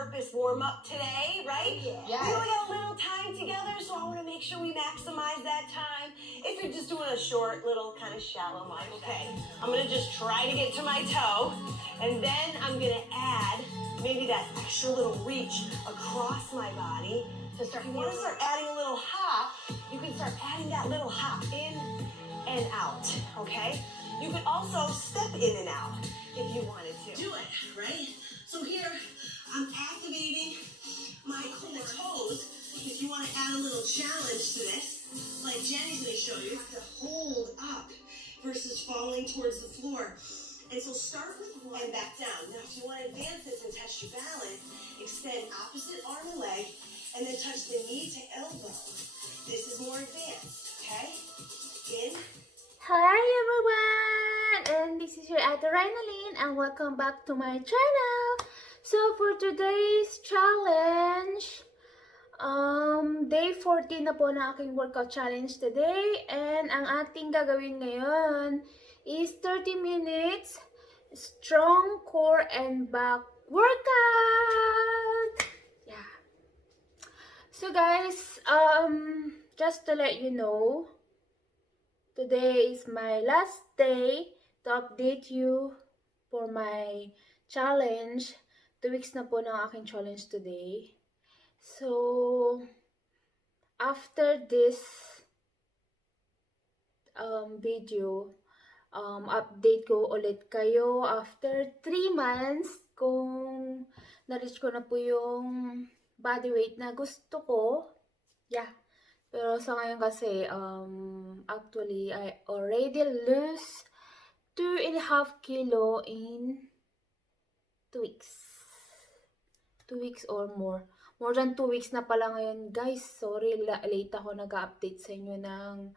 multi-purpose warm-up today, right? Yeah. We only got a little time together, so I want to make sure we maximize that time. If you're just doing a short, little, kind of shallow march, okay, I'm going to just try to get to my toe, and then I'm going to add maybe that extra little reach across my body to start. If you want to start adding a little hop, you can start adding that little hop in and out, okay? You could also step in and out if you wanted to. Do it, right? So here, I'm activating my core toes. If you want to add a little challenge to this, like Jenny's going to show you, you have to hold up versus falling towards the floor. And so start with one and back down. Now, if you want to advance this and test your balance, extend opposite arm and leg, and then touch the knee to elbow. This is more advanced, okay? In. Hi everyone, and this is your Ate Rhena Lynn, and welcome back to my channel. So for today's challenge, day 14 na po na aking workout challenge today, and ang ating gagawin ngayon is 30 minutes strong core and back workout. Yeah. So guys, just to let you know, today is my last day to update you for my challenge. 2 weeks na po ng aking challenge today. So, after this video, update ko ulit kayo after 3 months kung na-reach ko na po yung body weight na gusto ko. Yeah. Pero sa ngayon kasi, actually, I already lose 2.5 kilo in 2 weeks. 2 weeks or more. More than 2 weeks na pala ngayon, guys. Sorry, late ako nag-update sa inyo ng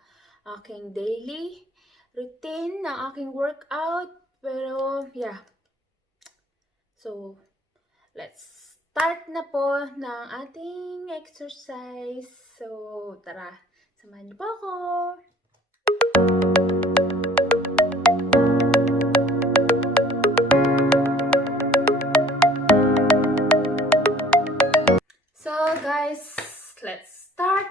aking daily routine, ng aking workout. Pero, yeah. So, let's start na po ng ating exercise. So, tara, samahan niyo po ako. So, guys, let's start.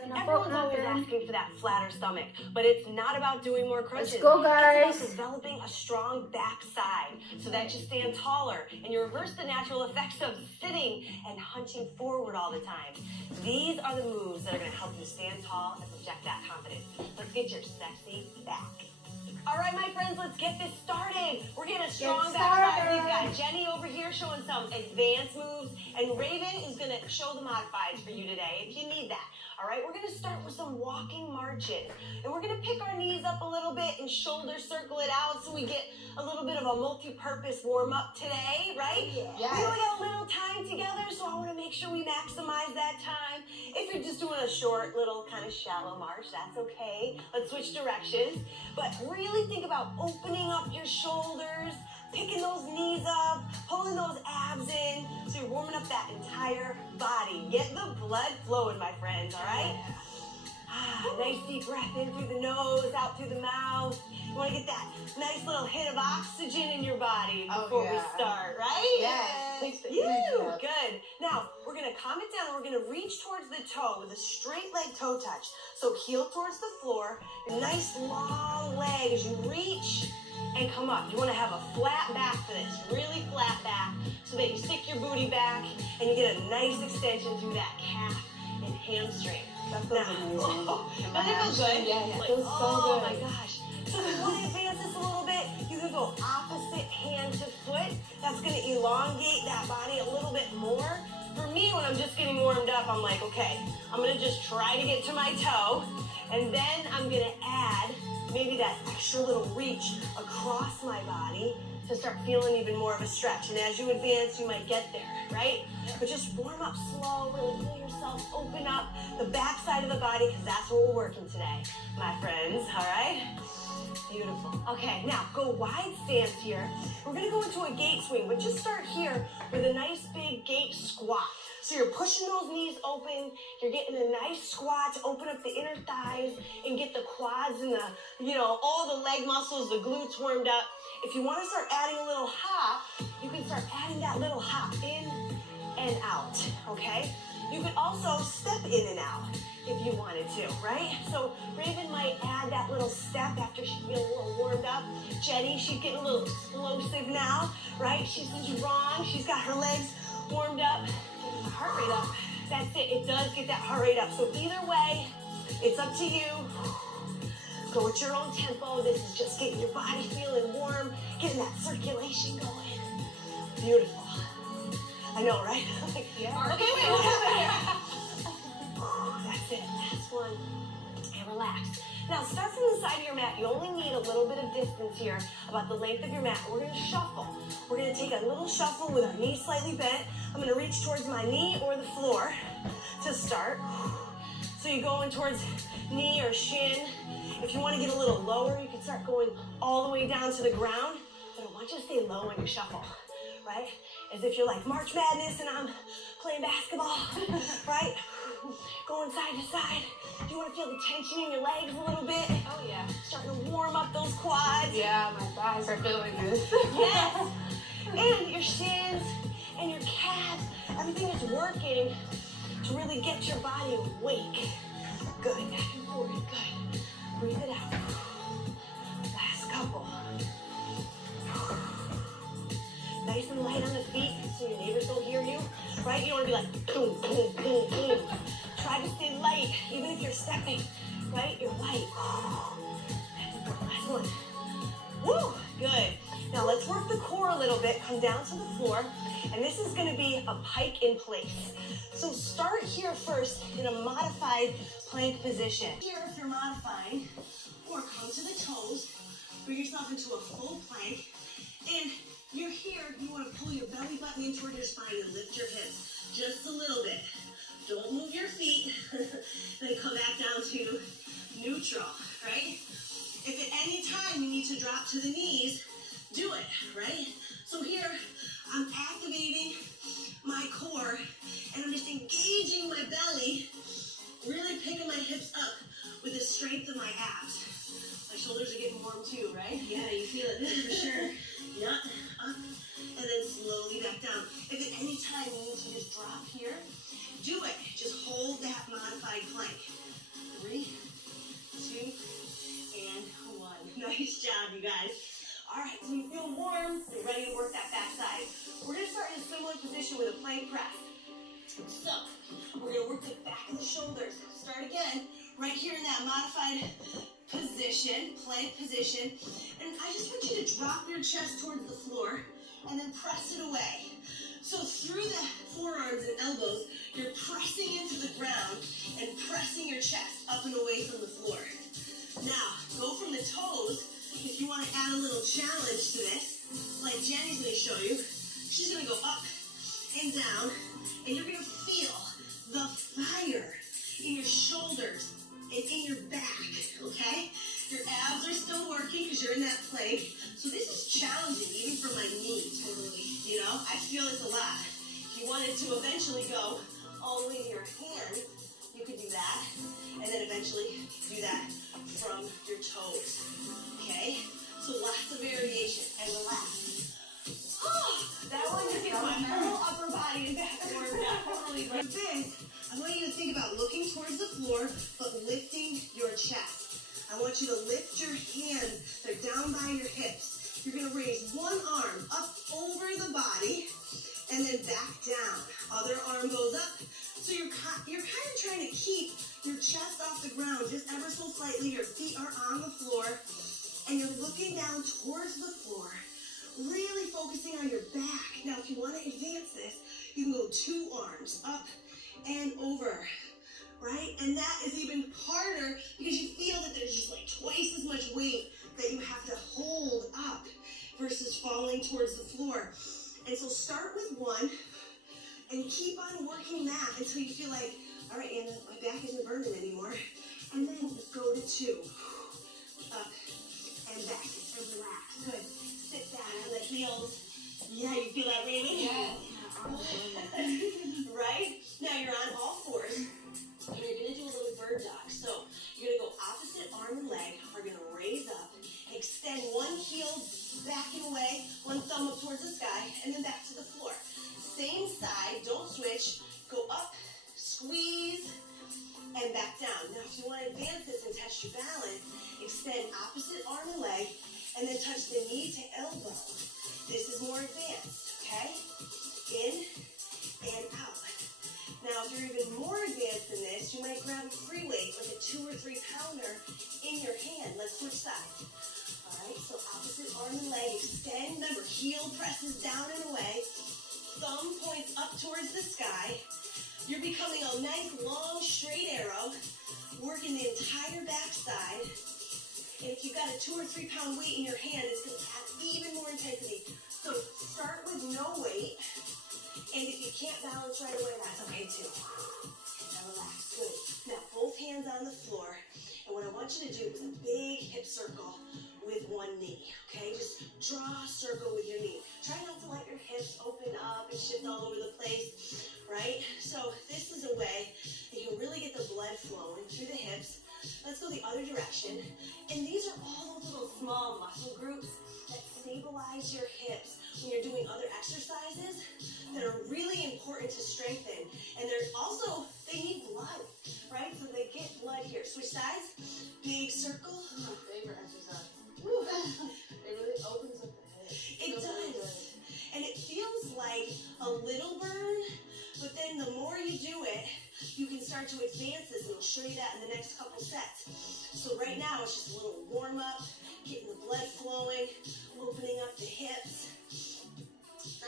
Everyone's always asking for that flatter stomach, but it's not about doing more crunches. Let's go, guys. It's about developing a strong backside so that you stand taller and you reverse the natural effects of sitting and hunching forward all the time. These are the moves that are going to help you stand tall and project that confidence. Let's get your sexy back. All right, my friends, let's get this started. We're getting a strong backside. We've got Jenny over here showing some advanced moves, and Raven is going to show the modifieds for you today if you need that. All right, we're going to start with some walking marches, and we're going to pick our knees up a little bit and shoulder circle it out so we get a little bit of a multi-purpose warm-up today, right? Yeah. We only got a little time together, so I want to make sure we maximize that time. If you're just doing a short, little, kind of shallow march, that's okay. Let's switch directions, but really think about opening up your shoulders, picking those knees up, pulling those abs in, so you're warming up that entire body. Get the blood flowing, my friends, all right? Nice deep breath in through the nose, out through the mouth. You want to get that nice little hit of oxygen in your body before we start, right? Yes. Good. Now, we're going to calm it down and we're going to reach towards the toe with a straight leg toe touch. So heel towards the floor, nice long leg as you reach and come up. You want to have a flat back for this, really flat back, so that you stick your booty back and you get a nice extension through that calf and hamstring. That feels amazing. Doesn't it feel good? Yeah, Like, feels so good. Oh my gosh. So if you want to advance this a little bit, you can go opposite hand to foot. That's going to elongate that body a little bit more. For me, when I'm just getting warmed up, I'm like, okay, I'm going to just try to get to my toe, and then I'm going to add maybe that extra little reach across my body to start feeling even more of a stretch. And as you advance, you might get there, right? But just warm up slow, really feel yourself open up the back side of the body, because that's what we're working today, my friends, all right? Beautiful. Okay, now go wide stance here. We're gonna go into a gate swing, but just start here with a nice big gate squat. So you're pushing those knees open. You're getting a nice squat to open up the inner thighs and get the quads and all the leg muscles, the glutes warmed up. If you want to start adding a little hop, you can start adding that little hop in and out, okay? You could also step in and out if you wanted to, right? So Raven might add that little step after she's getting a little warmed up. Jenny, she's getting a little explosive now, right? She's strong. She's got her legs warmed up. Getting the heart rate up. That's it. It does get that heart rate up. So either way, it's up to you. Go at your own tempo. This is just getting your body feeling warm, getting that circulation going. Beautiful. I know, right? Yeah. Okay, wait, what happened here? That's it. Last one. And relax. Now, start from the side of your mat. You only need a little bit of distance here, about the length of your mat. We're going to shuffle. We're going to take a little shuffle with our knees slightly bent. I'm going to reach towards my knee or the floor to start. So you're going towards knee or shin. If you want to get a little lower, you can start going all the way down to the ground. But I want you to stay low when you shuffle, right? As if you're like March Madness and I'm playing basketball, right? Going side to side. You want to feel the tension in your legs a little bit? Oh, yeah. Starting to warm up those quads. Yeah, my thighs are feeling this. Yes. And your shins and your calves. Everything is working to really get your body awake. Good. Back and forward. Good. Breathe it out. Last couple. Nice and light on the feet so your neighbors don't hear you, right? You don't want to be like boom, boom, boom, boom. Try to stay light, even if you're stepping, right? You're light. Last one. Woo, good. Now let's work the core a little bit. Come down to the floor, and this is going to be a pike in place. So start here first in a modified plank position. Here, if you're modifying, or come to the toes, bring yourself into a full plank, and you're here, you want to pull your belly button in toward your spine and lift your hips just a little bit. Don't move your feet. Then come back down to neutral, right? If at any time you need to drop to the knees, do it, right? So here, I'm activating my core, and I'm just engaging my belly, really picking my hips up with the strength of my abs. My shoulders are getting warm too, right? Yeah, you feel it for sure. Yeah, up, and then slowly back down. If at any time you need to just drop here, do it. Just hold that modified plank. 3, 2, and 1. Nice job, you guys. All right, so you feel warm. You're ready to work that back side. We're going to start in a similar position with a plank press. So, we're going to work the back of the shoulders. Start again, right here in that modified position, plank position. And I just want you to drop your chest towards the floor and then press it away. So through the forearms and elbows, you're pressing into the ground and pressing your chest up and away from the floor. Now, go from the toes. If you want to add a little challenge to this, like Jenny's going to show you, she's going to go up and down, and you're going to feel the fire in your shoulders and in your back, okay? Your abs are still working because you're in that plank. So this is challenging, even for my knees, totally. You know, I feel this a lot. If you wanted to eventually go all the way to your hand, you could do that. And then eventually do that from your toes, okay? So lots of variation, and relax. Oh, that one just gets my whole upper body and back warmed up. Totally. Like this, I want you to think about looking towards the floor, but lifting your chest. I want you to lift your hands. They're down by your hips. You're going to raise one arm up over the body and then back down. Other arm goes up. So you're kind of trying to keep your chest off the ground just ever so slightly. Your feet are on the floor and you're looking down towards the floor, really focusing on your back. Now, if you want to advance this, you can go 2 arms up and over. Right? And that is even harder because you feel that there's just like twice as much weight that you have to hold up versus falling towards the floor. And so start with 1 and keep on working that until you feel like, all right, Anna, my back isn't burning anymore. And then just go to 2. Up and back and relax. Good. Sit down on the heels. Yeah, you feel that, Raven? Yeah. Right? switch, go up, squeeze, and back down. Now, if you want to advance this and touch your balance, extend opposite arm and leg, and then touch the knee to elbow. This is more advanced, okay? In and out. Now, if you're even more advanced than this, you might grab a free weight, like a 2 or 3 pounder in your hand. Let's switch sides. All right, so opposite arm and leg, extend. Remember, heel presses down and away. Thumb points up towards the sky. You're becoming a nice, long, straight arrow, working the entire backside. And if you've got a 2 or 3 pound weight in your hand, it's going to add even more intensity. So start with no weight. And if you can't balance right away, that's okay too. Now relax, good. Now both hands on the floor. And what I want you to do is a big hip circle with one knee, okay? Just draw a circle with your knee. Try not to let your hips open up and shift all over the place, right? So this is a way that you can really get the blood flowing through the hips. Let's go the other direction. And these are all those little small muscle groups that stabilize your hips when you're doing other exercises that are really important to strengthen. And they're also, they need blood, right? So they get blood here. Switch sides, big circle. My favorite exercise. Woo. It really opens up the head. It does. Really good. And it feels like a little burn, but then the more you do it, you can start to advance this, and I'll show you that in the next couple sets. So right now, it's just a little warm up, getting the blood flowing, opening up the hips.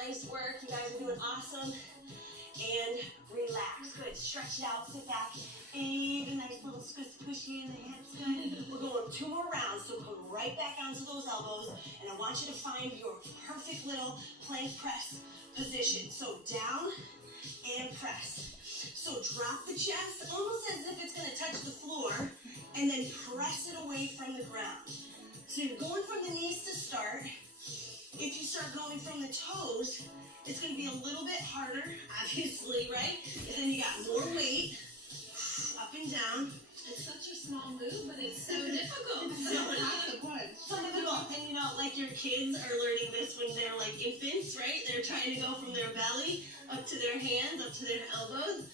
Nice work. You guys are doing awesome. And relax. Good. Stretch it out. Sit back. Even nice little squishy in the hips. Good. We're going 2 more rounds. So come right back onto those elbows. And I want you to find your perfect little plank press position. So down and press. So drop the chest almost as if it's going to touch the floor. And then press it away from the ground. So you're going from the knees to start. If you start going from the toes, it's going to be a little bit harder, obviously, right? And then you got more weight, up and down. It's such a small move, but it's so difficult. So difficult. And you know, like your kids are learning this when they're like infants, right? They're trying to go from their belly up to their hands, up to their elbows.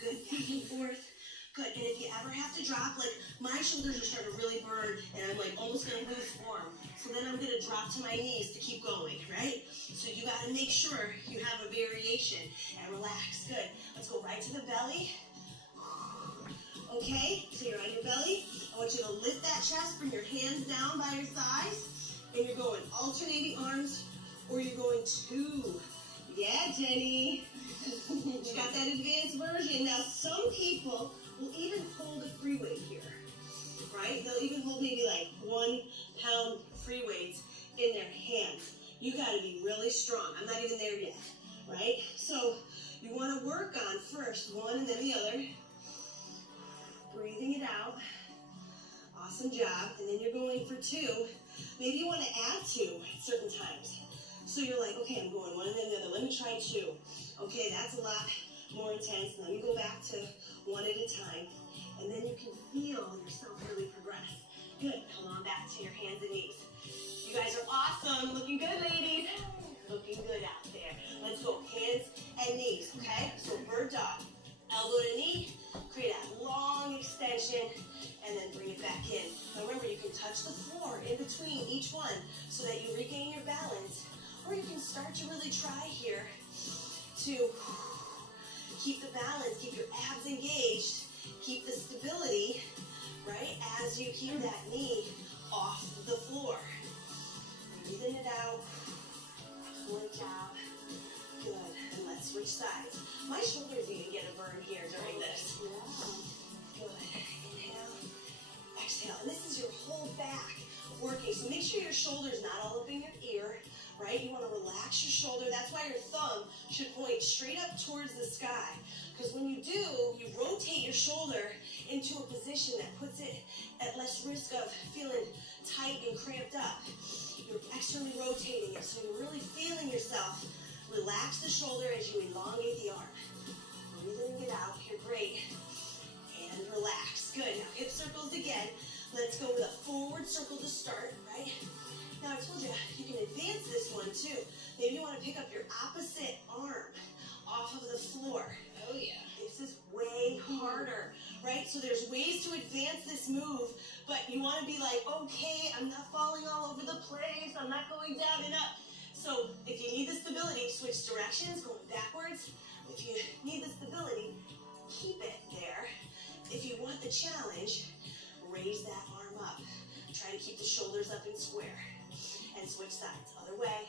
Good, back and forth. Good, and if you ever have to drop, like my shoulders are starting to really burn, and I'm like almost gonna lose form. So then I'm gonna drop to my knees to keep going, right? So you gotta make sure you have a variation and relax. Good. Let's go right to the belly. Okay, so you're on your belly. I want you to lift that chest, bring your hands down by your thighs, and you're going alternating arms, or you're going 2. Yeah, Jenny. You got that advanced version. Now, some people will even hold a free weight here, right? They'll even hold maybe like 1 pound free weights in their hands. You got to be really strong. I'm not even there yet, right? So you want to work on first one and then the other. Breathing it out. Awesome job. And then you're going for 2. Maybe you want to add 2 at certain times. So you're like, okay, I'm going one and then the other. Let me try 2. Okay, that's a lot more intense. Let me go back to 1 at a time. And then you can feel yourself really progress. Good. Come on back to your hands and knees. You guys are awesome. Looking good, ladies. Looking good out there. Let's go. Hands and knees, okay? So bird dog. Elbow to knee. Create a long extension. And then bring it back in. Now remember, you can touch the floor in between each one so that you regain your balance. Or you can start to really try here to keep the balance, keep your abs engaged, keep the stability, right, as you keep that knee off the floor. Breathing it out. Excellent job. Good. And let's switch sides. My shoulders even get a burn here during this. Good. Inhale. Exhale. And this is your whole back working. So make sure your shoulder's not all up in your ear. Right? You want to relax your shoulder. That's why your thumb should point straight up towards the sky. Because when you do, you rotate your shoulder into a position that puts it at less risk of feeling tight and cramped up. You're externally rotating it, so you're really feeling yourself. Relax the shoulder as you elongate the arm. Breathing it out. You're great. And relax. Good. Now hip circles again. Let's go with a forward circle to start, right? Now, I told you can advance this one too. Maybe you want to pick up your opposite arm off of the floor. So there's ways to advance this move, but you want to be like, okay, I'm not falling all over the place. I'm not going down and up. So if you need the stability, switch directions, going backwards. If you need the stability, keep it there. If you want the challenge, raise that arm up. Try to keep the shoulders up and square. And switch sides. Other way.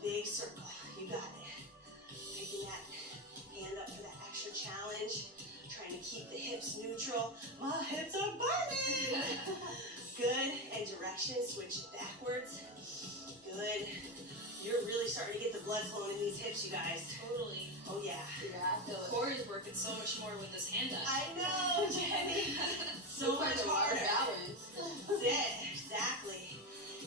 Big circle. You got it. Picking that hand up for that extra challenge. Trying to keep the hips neutral. My hips are burning. Good. And direction. Switch it backwards. Good. You're really starting to get the blood flowing in these hips, you guys. Totally. Oh, yeah. Yeah, I feel it. Core is working so much more with this hand up. I know, Jenny. So much harder. balance. That's it. Exactly.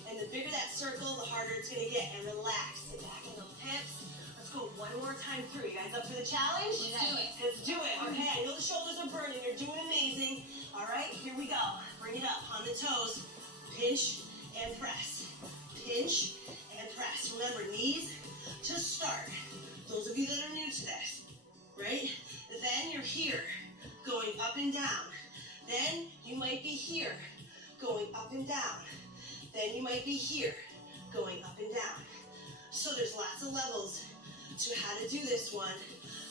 And the bigger that circle, the harder it's going to get. And relax. Sit back in those hips. Let's go one more time through. You guys up for the challenge? Let's do it. Let's do it. Okay, I know the shoulders are burning. You're doing amazing. All right, here we go. Bring it up on the toes. Pinch and press. Pinch and press. Remember, knees to start. Those of you that are new to this, right? Then you're here, going up and down. Then you might be here, going up and down. Then you might be here, going up and down. So there's lots of levels to how to do this one,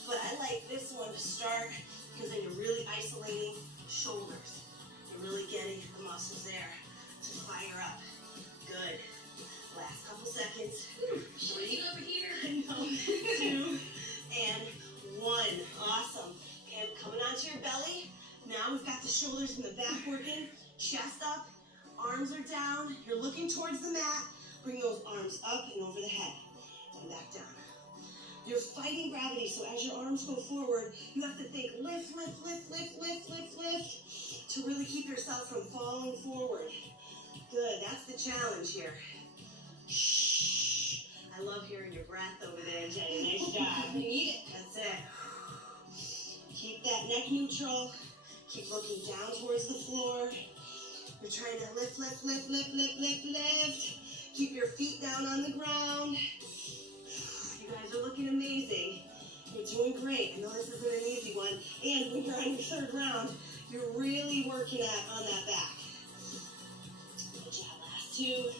but I like this one to start because then you're really isolating shoulders. You're really getting the muscles there to fire up. Good. Last couple seconds. 3, over here. I know. 2, and 1. Awesome. Okay, coming onto your belly. Now we've got the shoulders in the back working. Chest up. Arms are down. You're looking towards the mat. Bring those arms up and over the head. And back down. You're fighting gravity, so as your arms go forward, you have to think lift, lift, lift, lift, lift, lift, lift, to really keep yourself from falling forward. Good. That's the challenge here. Shh. I love hearing your breath over there, Jenny. Nice job. You need it. That's it. Keep that neck neutral. Keep looking down towards the floor. You're trying to lift, lift, lift, lift, lift, lift, lift. Keep your feet down on the ground. You guys are looking amazing. You're doing great. I know this isn't an easy one. And when you're on your third round, you're really working on that back. Good job. Last 2.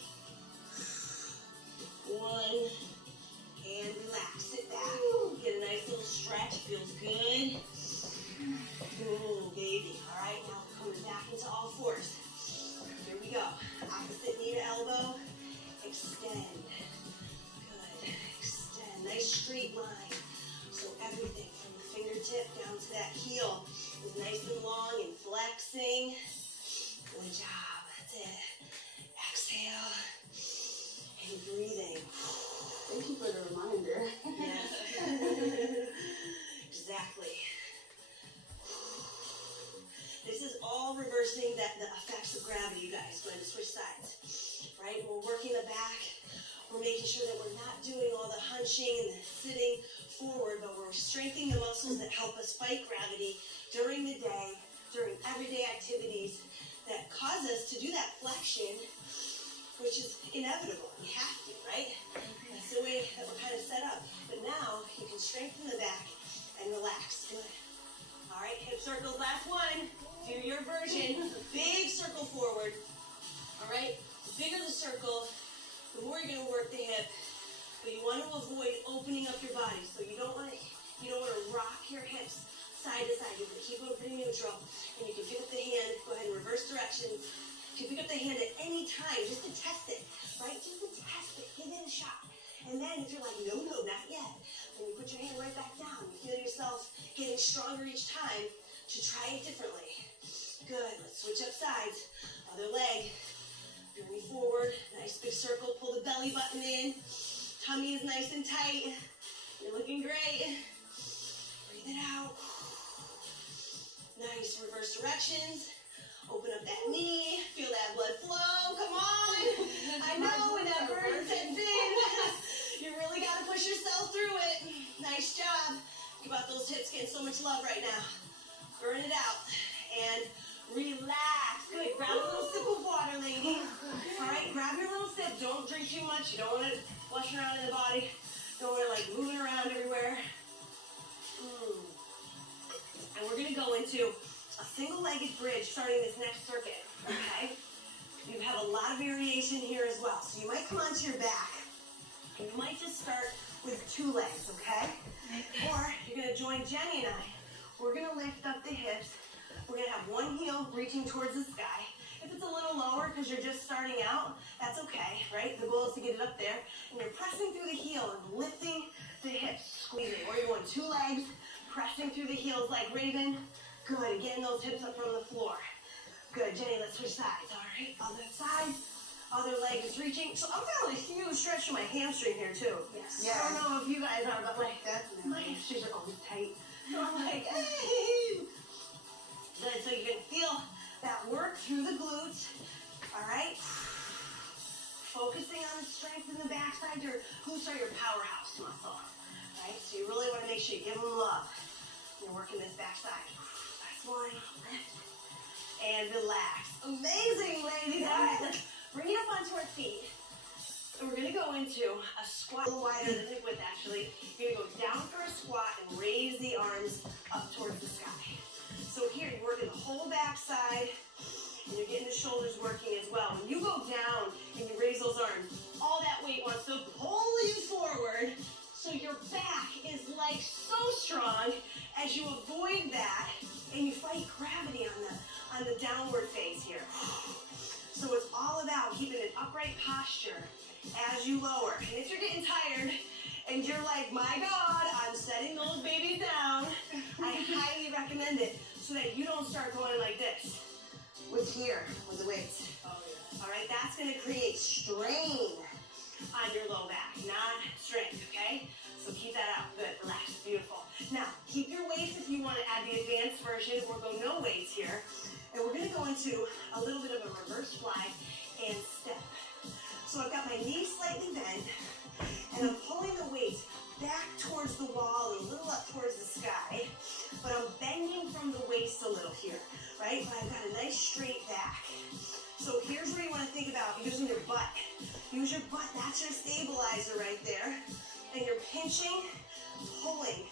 1. And relax. Sit back. Get a nice little stretch. Feels good. Ooh, baby. All right, now we're coming back into all fours. Here we go. Opposite knee to elbow. Extend. Good. Extend. Nice straight line. So everything from the fingertip down to that heel is nice and long and flexing. Good job. That's it. Exhale. And breathing. Thank you for the reminder. Yes. Exactly. This is all reversing the effects of gravity, you guys. Going to switch sides, right? When we're working the back, we're making sure that we're not doing all the hunching and the sitting forward, but we're strengthening the muscles that help us fight gravity during the day, during everyday activities that cause us to do that flexion, which is inevitable. We have to, right? That's the way that we're kind of set up. But now you can strengthen the back and relax. Good. All right, hip circles, last one. Do your version. Big circle forward. All right, the bigger the circle, the more you're going to work the hip. But you want to avoid opening up your body. So you don't want to rock your hips side to side. You want to keep them pretty neutral. And you can pick up the hand. Go ahead and reverse directions. You can pick up the hand at any time just to test it, right? Just to test it. Give it a shot. And then if you're like, no, not yet, then you put your hand right back down. You feel yourself getting stronger each time to try it differently. Good. Let's switch up sides. Other leg. Bring forward. Nice big circle. Pull the belly button in. Tummy is nice and tight. You're looking great. Breathe it out. Nice. Reverse directions. Open up that knee. Feel that blood flow. Come on. I know when that burn sets in. You really got to push yourself through it. Nice job. Think about those hips getting so much love right now. Burn it out. And relax. Good. Grab a little sip of water, lady. All right, grab your little sip. Don't drink too much. You don't want it flushing around in the body. Don't want it like moving around everywhere. And we're going to go into a single-legged bridge starting this next circuit, okay? You have a lot of variation here as well. So you might come onto your back. You might just start with 2 legs, okay? Or you're gonna join Jenny and I. We're gonna lift up the hips. We're gonna have one heel reaching towards the sky. If it's a little lower because you're just starting out, that's okay, right? The goal is to get it up there. And you're pressing through the heel and lifting the hips, squeezing. Or you're going 2 legs, pressing through the heels like Raven. Good, getting those hips up from the floor. Good, Jenny, let's switch sides. All right, other side, other leg is reaching. So I'm feeling a huge stretch to my hamstring here too. Yes. I don't know if you guys are, but like, my hamstrings are always tight. So I'm like, hey. Good, so you can feel that work through the glutes. All right. Focusing on the strength in the backside. Your glutes are your powerhouse muscle. Right? So you really want to make sure you give them love. You're working this backside. Last one. Lift. And relax. Amazing, ladies. All right, let's bring it up onto our feet. And we're going to go into a squat, a little wider than hip width actually. You're going to go down for a squat and raise the arms up towards the sky. So here, you're working the whole backside, and you're getting the shoulders working as well. When you go down and you raise those arms, all that weight wants to pull you forward, so your back is like so strong as you avoid that, and you fight gravity on the downward phase here. So it's all about keeping an upright posture as you lower. And if you're getting tired and you're like, my God, I'm setting those babies down, I highly recommend it so that you don't start going like this with the weights. Oh, yeah. All right, that's going to create strain on your low back, not strength, okay? So keep that out. Good, relax, beautiful. Now, keep your weights if you want to add the advanced version. We'll go no weights here. And we're going to go into a little bit of a reverse fly and step. So I've got my knees slightly bent, and I'm pulling the weight back towards the wall and a little up towards the sky, but I'm bending from the waist a little here, right? But I've got a nice straight back. So here's where you want to think about using your butt. Use your butt, that's your stabilizer right there. And you're pinching, pulling,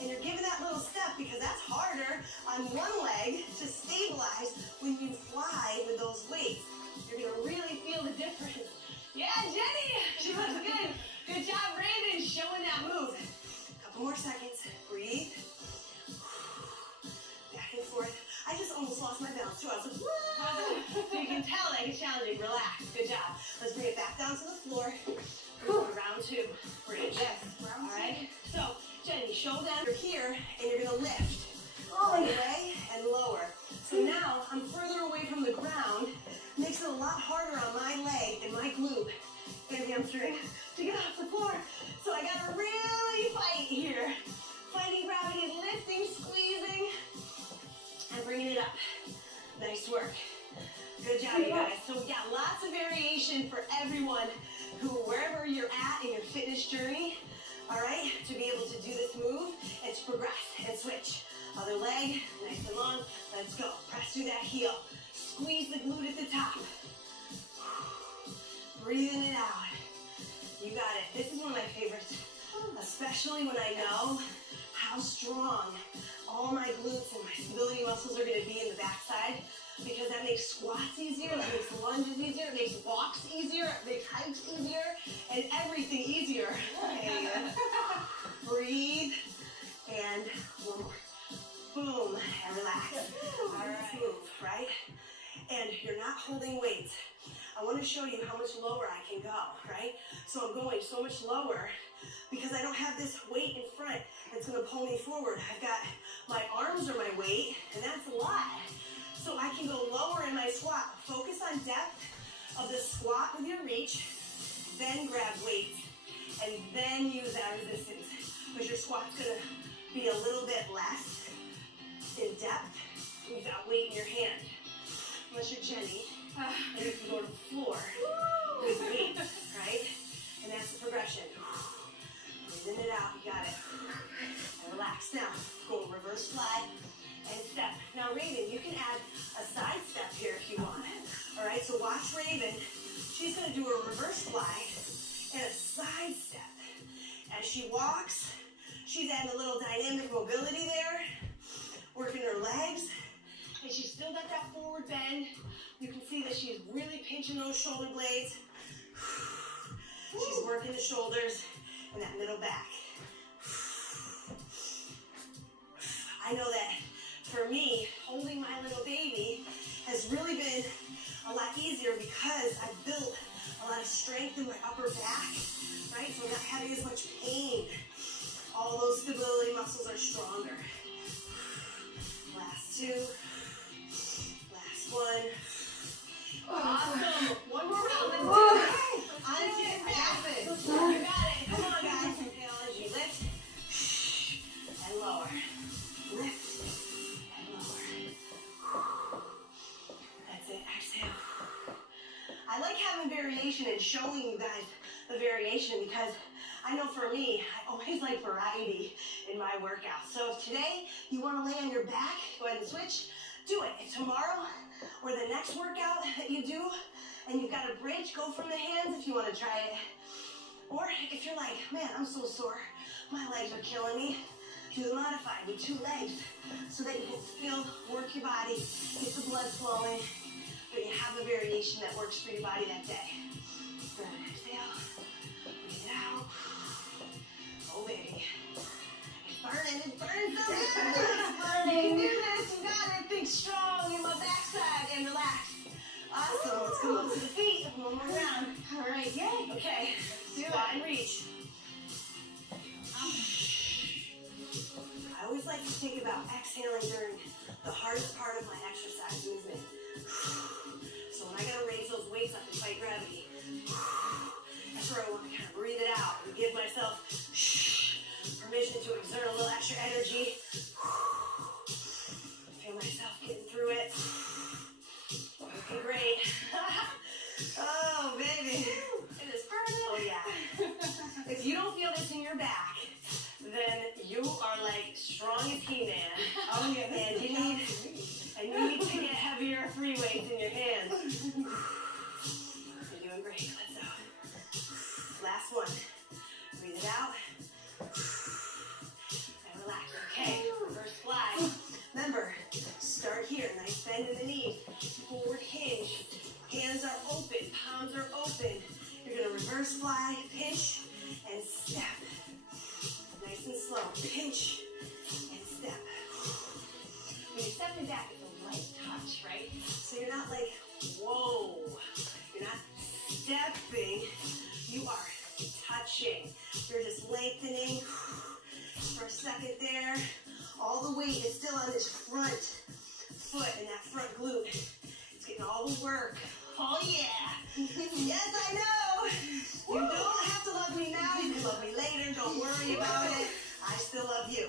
and you're giving that little step because that's harder on one leg to stabilize when you fly with those weights. You're gonna really feel the difference. Yeah, Jenny, she looks good. Good job, Raven, showing that move. Couple more seconds, breathe. Back and forth. I just almost lost my balance too. I was like, woo! So you can tell that it's challenging. Relax, good job. Let's bring it back down to the floor. Round 2, bridge. Yes, round 2. All right, so Jenny, show down. You're here, and you're gonna lift all the way and lower. So now I'm further away from the ground. Makes it a lot harder on my leg and my glute and hamstring to get off the floor. So I gotta really fight here. Fighting gravity, lifting, squeezing, and bringing it up. Nice work. Good job, you guys. So we got lots of variation for everyone who, wherever you're at in your fitness journey, all right, to be able to do this move and to progress and switch. Other leg, nice and long. Let's go. Press through that heel. Squeeze the glute at the top. Breathing it out. You got it. This is one of my favorites, especially when I know how strong all my glutes and my stability muscles are going to be in the backside, because that makes squats easier, that makes lunges easier, it makes walks easier, it makes hikes easier, and everything easier. And breathe, and one more. Boom, and relax. All right. Move, right? And you're not holding weights. I want to show you how much lower I can go, right? So I'm going so much lower because I don't have this weight in front that's going to pull me forward. I've got my arms are my weight, and that's a lot. So I can go lower in my squat. Focus on depth of the squat with your reach, then grab weights, and then use that resistance, because your squat's going to be a little bit less in depth without weight in your hand. Unless you're Jenny, and you can go to the floor with weight, right? And that's the progression. Breathing it out, you got it. And relax. Now, go reverse fly and step. Now, Raven, you can add a side step here if you want. All right, so watch Raven. She's going to do a reverse fly and a side step. As she walks, she's adding a little dynamic mobility there, working her legs And she's still got that forward bend. You can see that she's really pinching those shoulder blades. She's working the shoulders and that middle back. I know that for me, holding my little baby has really been a lot easier because I've built a lot of strength in my upper back, right? So I'm not having as much pain. All those stability muscles are stronger. Last two. Last one. Awesome. One more round. Let's do it. Onto it. You got it. Come on, guys. Inhale as you lift and lower. Lift and lower. That's it. Exhale. I like having variation and showing you guys the variation because I know for me, I always like variety in my workouts. So if today you want to lay on your back, go ahead and switch. Do it. If tomorrow or the next workout that you do and you've got a bridge, go from the hands if you want to try it. Or if you're like, man, I'm so sore, my legs are killing me, do the modified with 2 legs so that you can still work your body, get the blood flowing, but you have a variation that works for your body that day. Good. Exhale. Breathe it out. Oh, baby. It's burning so good. It's burning. You can do this. You got it. Think strong in my backside and relax. Awesome. Let's come up to the feet. One more round. All right. Yay. Okay. Squat and reach. I always like to think about exhaling during the hardest part of my exercise movement. So when I gotta raise those weights up and fight gravity, that's where I want to kind of breathe it out and give myself permission to exert a little extra energy. Feel myself getting through it. Looking great. Oh, baby. It is burning. Oh, yeah. If you don't feel this in your back, then you are like strong as He-Man. Oh, yeah. And you need to get heavier free weights in your hands. You're doing great. Let's go. Last one. Breathe it out. And relax. Okay. Reverse fly. Remember, start here. Nice bend in the knee. Forward hinge. Hands are open. Palms are open. You're going to reverse fly, pinch, and step. Nice and slow. Pinch and step. When you're stepping back, it's a light touch, right? So you're not like, whoa. You're not stepping. You are touching. You're just lengthening for a second there. All the weight is still on this front foot and that front glute. It's getting all the work. Oh, yeah. Yes, I know. You don't have to love me now. You can love me later. Don't worry about it. I still love you.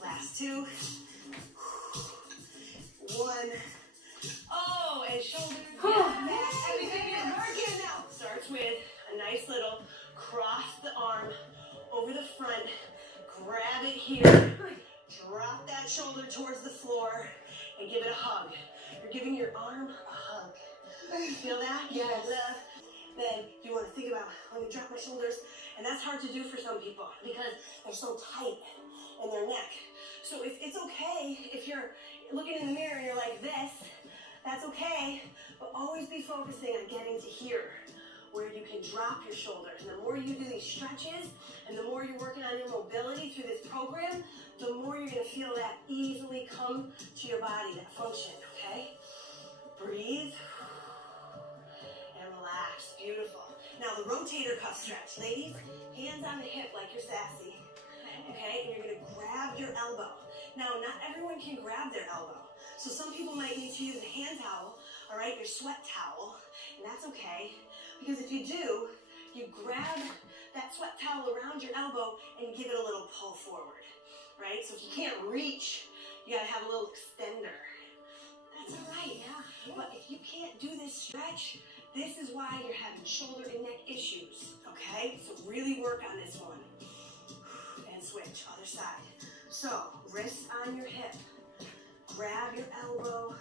Last two. One. Oh, and shoulders back. Everything is working now. Starts with a nice little cross the arm over the front. Grab it here. Drop that shoulder towards the floor and give it a hug. You're giving your arm a hug. Feel that? Yes. Then you want to think about, let me drop my shoulders. And that's hard to do for some people because they're so tight in their neck. So it's okay if you're looking in the mirror and you're like this, that's okay. But always be focusing on getting to here where you can drop your shoulders. And the more you do these stretches and the more you're working on your mobility through this program, the more you're going to feel that easily come to your body, that function, okay? Breathe and relax. Beautiful. Now the rotator cuff stretch. Ladies, hands on the hip like you're sassy. Okay? And you're going to grab your elbow. Now, not everyone can grab their elbow. So some people might need to use a hand towel, all right, your sweat towel, and that's okay. Because if you do, you grab that sweat towel around your elbow and give it a little pull forward, right? So if you can't reach, you got to have a little extender. That's all right. Yeah. But if you can't do this stretch, this is why you're having shoulder and neck issues, okay? So really work on this one. And switch, other side. So, wrist on your hip. Grab your elbow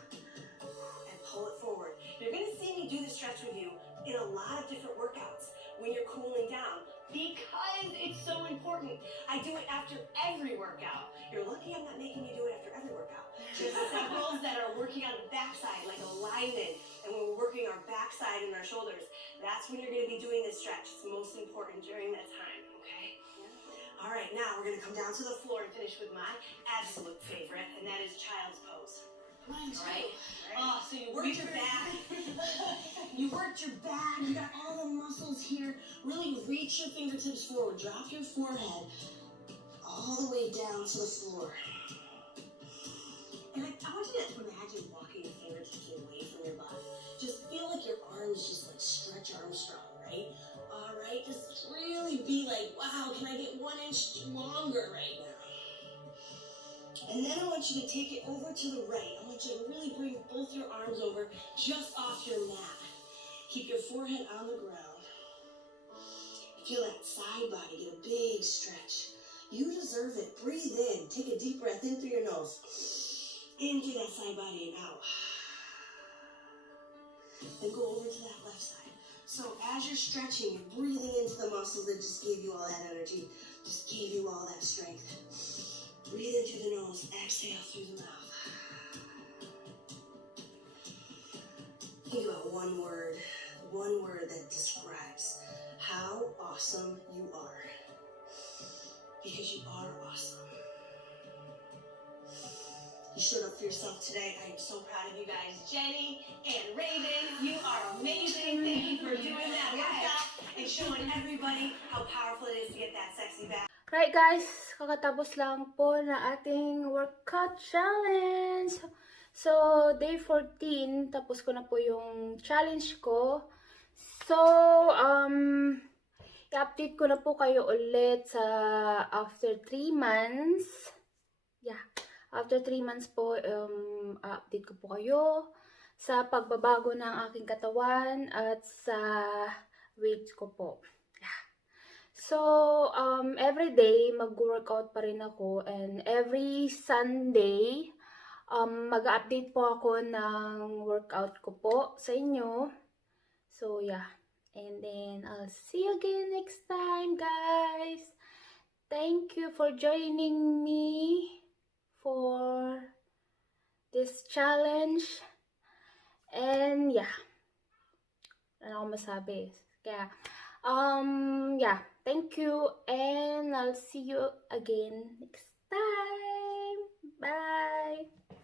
and pull it forward. You're going to see me do this stretch with you in a lot of different workouts when you're cooling down. because it's so important. I do it after every workout. You're lucky I'm not making you do it after every workout. There's several that are working on the backside, like alignment, and when we're working our backside and our shoulders, that's when you're going to be doing this stretch. It's most important during that time, okay? All right, now we're going to come down to the floor and finish with my absolute favorite, and that is child's pose. Mine too. All right? Oh, so you worked your back. You worked your back. You got all the muscles here. Really reach your fingertips forward. Drop your forehead all the way down to the floor. And I want you to imagine walking your fingertips away from your body. Just feel like your arms just like stretch Armstrong, right? All right, just really be like, wow, can I get 1 inch longer right now? And then I want you to take it over to the right. I want you to really bring both your arms over just off your mat. Keep your forehead on the ground. Feel that side body, get a big stretch. You deserve it. Breathe in. Take a deep breath in through your nose. In through that side body and out. Then go over to that left side. So as you're stretching, you're breathing into the muscles that just gave you all that energy, just gave you all that strength. Breathe in through the nose, exhale through the mouth. Think about one word that describes how awesome you are. Because you are awesome. You showed up for yourself today. I am so proud of you guys. Jenny and Raven, you are amazing. Thank you for doing that workout and showing everybody how powerful it is to get that sexy back. Right guys, kakatapos lang po na ating workout challenge. So, day 14, tapos ko na po yung challenge ko. So, i-update ko na po kayo ulit sa after 3 months. Yeah, after 3 months po, update ko po kayo sa pagbabago ng aking katawan at sa weight ko po. So, every day, mag-workout pa rin ako. And every Sunday, mag-update po ako ng workout ko po sa inyo. So, yeah. And then, I'll see you again next time, guys. Thank you for joining me for this challenge. And, yeah. Ano ako masabi? Kaya, yeah. Thank you, and I'll see you again next time. Bye!